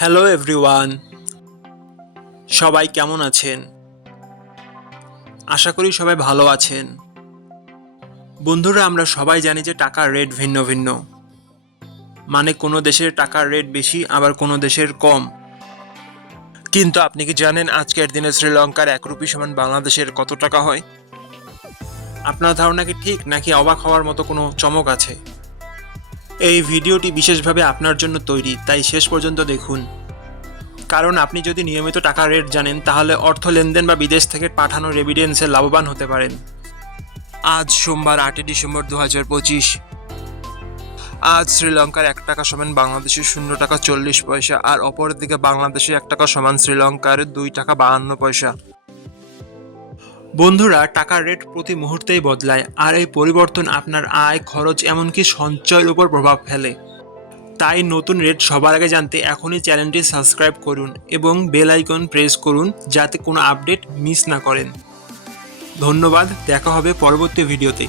Hello everyone, সবাই কেমন আছেন? আশা করি সবাই ভালো আছেন। বন্ধুরা, আমরা সবাই জানি যে টাকার রেট ভিন্ন ভিন্ন। মানে কোনো দেশের টাকার রেট বেশি, আবার কোনো দেশের কম। কিন্তু আপনি কি জানেন আজকের দিনে শ্রীলঙ্কার 1 রুপি সমান বাংলাদেশের কত টাকা হয়? আপনার ধারণা কি ঠিক, নাকি অবাক হওয়ার মতো কোনো চমক আছে? এই ভিডিওটি বিশেষভাবে আপনার জন্য তৈরি, তাই শেষ পর্যন্ত দেখুন। কারণ আপনি যদি নিয়মিত টাকার রেট জানেন, তাহলে অর্থ লেনদেন বা বিদেশ থেকে পাঠানো রেমিটেন্সে লাভবান হতে পারেন। আজ সোমবার 8 ডিসেম্বর 2025। আজ শ্রীলঙ্কার 1 টাকা সমান বাংলাদেশের 0 টাকা 40 পয়সা, আর অপরদিকে বাংলাদেশের 1 টাকা সমান শ্রীলঙ্কার 2 টাকা 52 পয়সা। বন্ধুরা, টাকার রেট প্রতি মুহূর্তেই বদলায়, আর এই পরিবর্তন আপনার আয়, খরচ, এমনকি সঞ্চয়ের উপর প্রভাব ফেলে। তাই নতুন রেট সবার আগে জানতে এখনই চ্যানেলটি সাবস্ক্রাইব করুন এবং বেল আইকন প্রেস করুন, যাতে কোনো আপডেট মিস না করেন। ধন্যবাদ, দেখা হবে পরবর্তী ভিডিওতে।